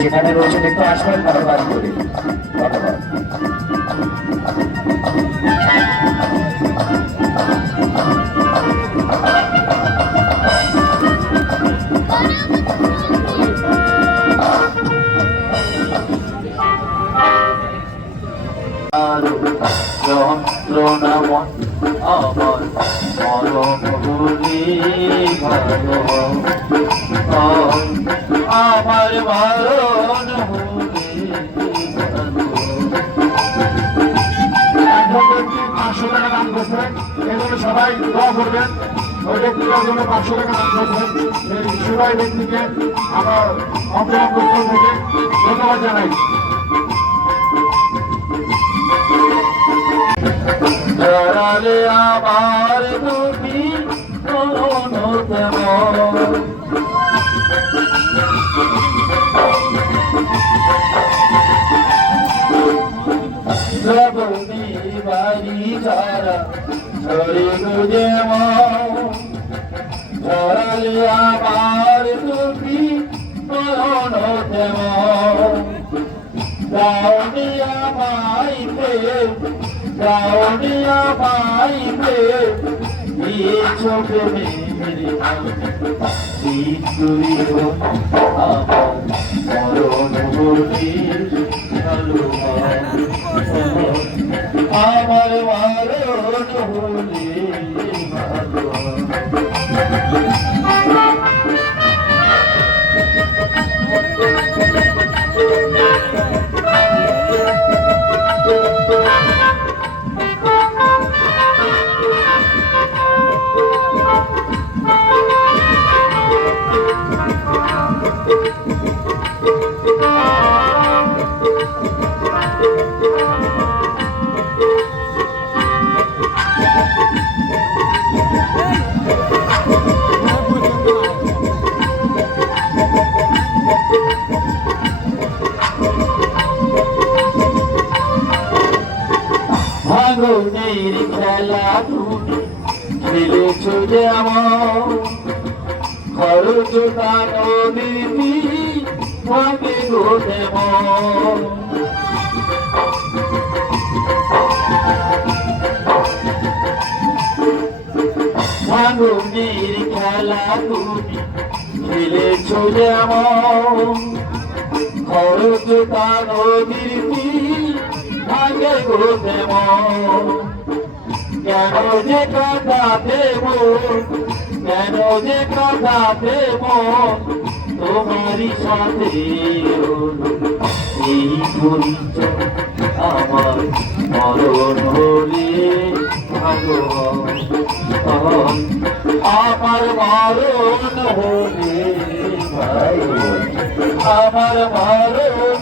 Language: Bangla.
এখানে রয়েছেন একটু আসবেন ধন্যবাদ করে ধন্যবাদ। আমার ভালো করছেন। সবাই দোয়া করবেন। ওই ব্যক্তিটার জন্য পাঁচশো টাকা দান করছেন। এই ব্যক্তিকে আমার ধন্যবাদ জানাই। বাড়ি যারা ছড়ে গুজে ছড়ালে আমার দুটি মরণ তেমন দাউনিয়া মাইতে দাউনিয়া মেরে আমার মরণ আগুনের খেলা খেলেছ যেমন খরচ কানবি ভাবে গো তেমন আগুনের খেলা তুমি খেলেছ যেমন খরচ কানবি ভাগে গো তেমন কেন যে কথা দেব কেন যে কথা দেব তোমারই সাথে এই পরিচয় আমার মরণ হলে ভগবান আমার মরণ হলে ভাই আমার মরণ